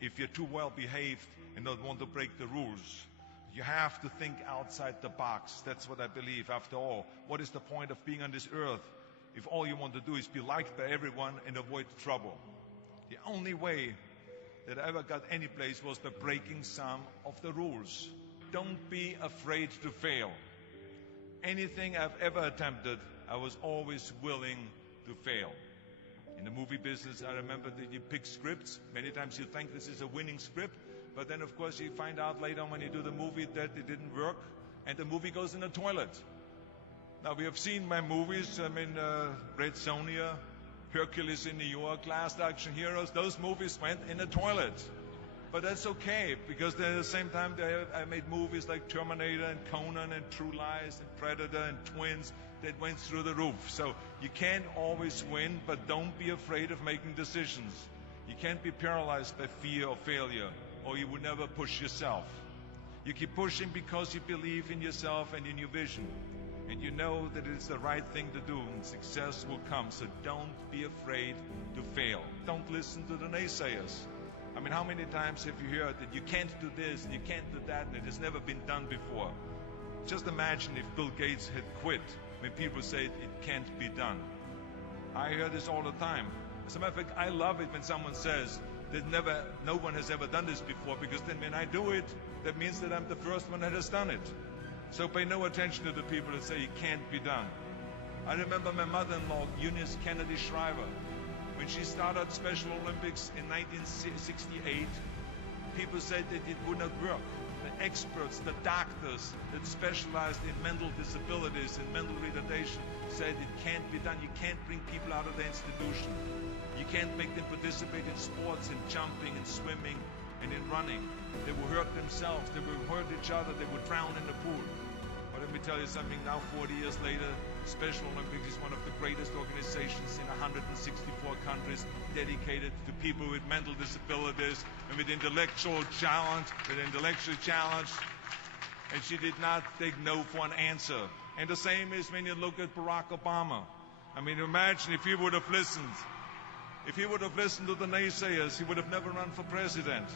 if you're too well behaved and don't want to break the rules. You have to think outside the box. That's what I believe. After all, what is the point of being on this earth if all you want to do is be liked by everyone and avoid trouble? The only way that I ever got any place was by breaking some of the rules. Don't be afraid to fail. Anything I've ever attempted, I was always willing to fail. In the movie business, I remember that you pick scripts. Many times you think this is a winning script, but then of course you find out later on when you do the movie that it didn't work, and the movie goes in the toilet. Now we have seen my movies, Red Sonja, Hercules in New York, Last Action Heroes, those movies went in the toilet. But that's okay, because at the same time I made movies like Terminator and Conan and True Lies and Predator and Twins that went through the roof. So you can't always win, but don't be afraid of making decisions. You can't be paralyzed by fear of failure, or you would never push yourself. You keep pushing because you believe in yourself and in your vision. And you know that it's the right thing to do, and success will come. So don't be afraid to fail. Don't listen to the naysayers. I mean, how many times have you heard that you can't do this and you can't do that and it has never been done before? Just imagine if Bill Gates had quit when people say it can't be done. I hear this all the time. As a matter of fact, I love it when someone says that no one has ever done this before, because then when I do it, that means that I'm the first one that has done it. So pay no attention to the people that say it can't be done. I remember my mother-in-law, Eunice Kennedy Shriver. When she started Special Olympics in 1968, people said that it would not work. The experts, the doctors that specialized in mental disabilities and mental retardation said it can't be done. You can't bring people out of the institution. You can't make them participate in sports, in jumping, in swimming, and in running. They will hurt themselves. They will hurt each other. They will drown in the pool. But let me tell you something, now 40 years later, Special Olympics is one of the greatest organizations in 164 countries dedicated to people with mental disabilities and with intellectual challenge, and she did not take no for an answer. And the same is when you look at Barack Obama. I mean, imagine if he would have listened. If he would have listened to the naysayers, he would have never run for president.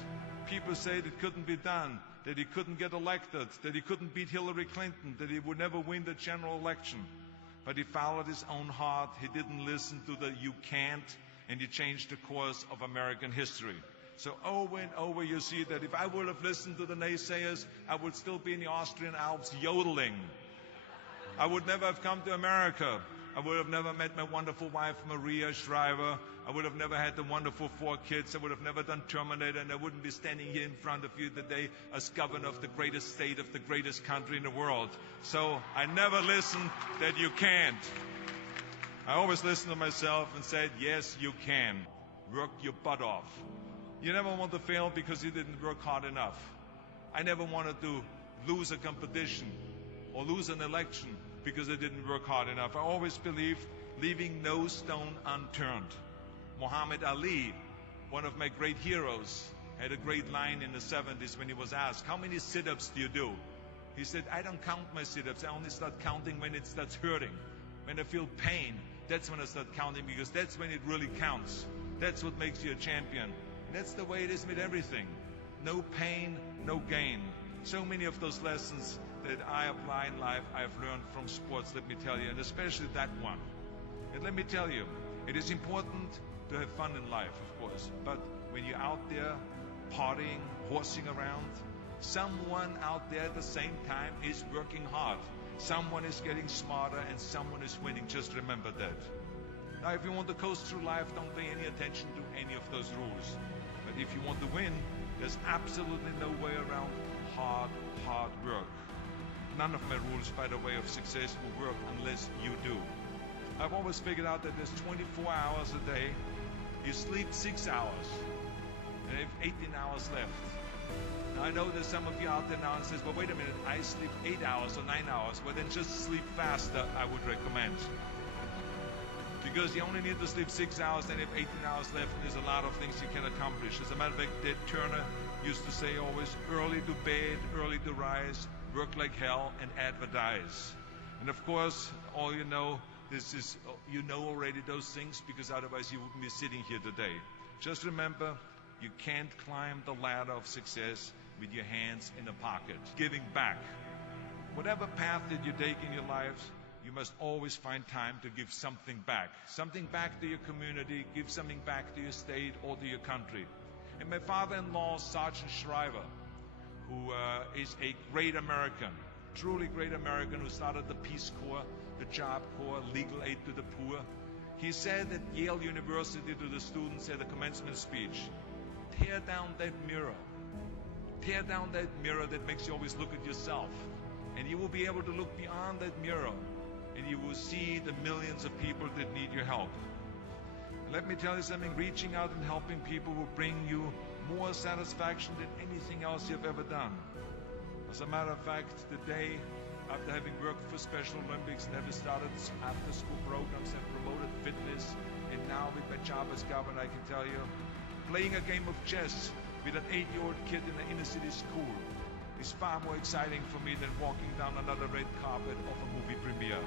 People said it couldn't be done, that he couldn't get elected, that he couldn't beat Hillary Clinton, that he would never win the general election. But he followed his own heart. He didn't listen to the "you can't," and he changed the course of American history. So over and over you see that if I would have listened to the naysayers, I would still be in the Austrian Alps yodeling. I would never have come to America. I would have never met my wonderful wife, Maria Shriver. I would have never had the wonderful 4 kids. I would have never done Terminator, and I wouldn't be standing here in front of you today as governor of the greatest state of the greatest country in the world. So I never listened that you can't. I always listened to myself and said, yes, you can. Work your butt off. You never want to fail because you didn't work hard enough. I never wanted to lose a competition or lose an election because I didn't work hard enough. I always believed leaving no stone unturned. Muhammad Ali, one of my great heroes, had a great line in the 70s when he was asked, how many sit-ups do you do? He said, I don't count my sit-ups. I only start counting when it starts hurting. When I feel pain, that's when I start counting, because that's when it really counts. That's what makes you a champion. And that's the way it is with everything. No pain, no gain. So many of those lessons that I apply in life, I've learned from sports, let me tell you, and especially that one. And let me tell you, it is important to have fun in life, of course, but when you're out there partying, horsing around, someone out there at the same time is working hard. Someone is getting smarter and someone is winning. Just remember that. Now, if you want to coast through life, don't pay any attention to any of those rules. But if you want to win, there's absolutely no way around hard work. None of my rules, by the way, of success will work unless you do. I've always figured out that there's 24 hours a day. You sleep 6 hours, and you have 18 hours left. Now, I know there's some of you out there now and says, well, wait a minute, I sleep 8 hours or 9 hours. Well, then just sleep faster, I would recommend. Because you only need to sleep 6 hours, then you have 18 hours left, and there's a lot of things you can accomplish. As a matter of fact, Ted Turner used to say always, early to bed, early to rise, work like hell, and advertise. And of course, all you know, you know already those things, because otherwise you wouldn't be sitting here today. Just remember, You can't climb the ladder of success with your hands in a pocket. Giving back. Whatever path that you take in your lives, you must always find time to give something back. Something back to your community, give something back to your state or to your country. And my father-in-law, Sergeant Shriver, who is a great American, truly great American, who started the Peace Corps, the Job Corps, legal aid to the poor. He said at Yale University to the students at the commencement speech, tear down that mirror. Tear down that mirror that makes you always look at yourself. And you will be able to look beyond that mirror, and you will see the millions of people that need your help. Let me tell you something, reaching out and helping people will bring you more satisfaction than anything else you've ever done. As a matter of fact, today, after having worked for Special Olympics, never started after-school programs and promoted fitness, and now with my job as governor, I can tell you, playing a game of chess with an 8-year-old kid in an inner-city school is far more exciting for me than walking down another red carpet of a movie premiere.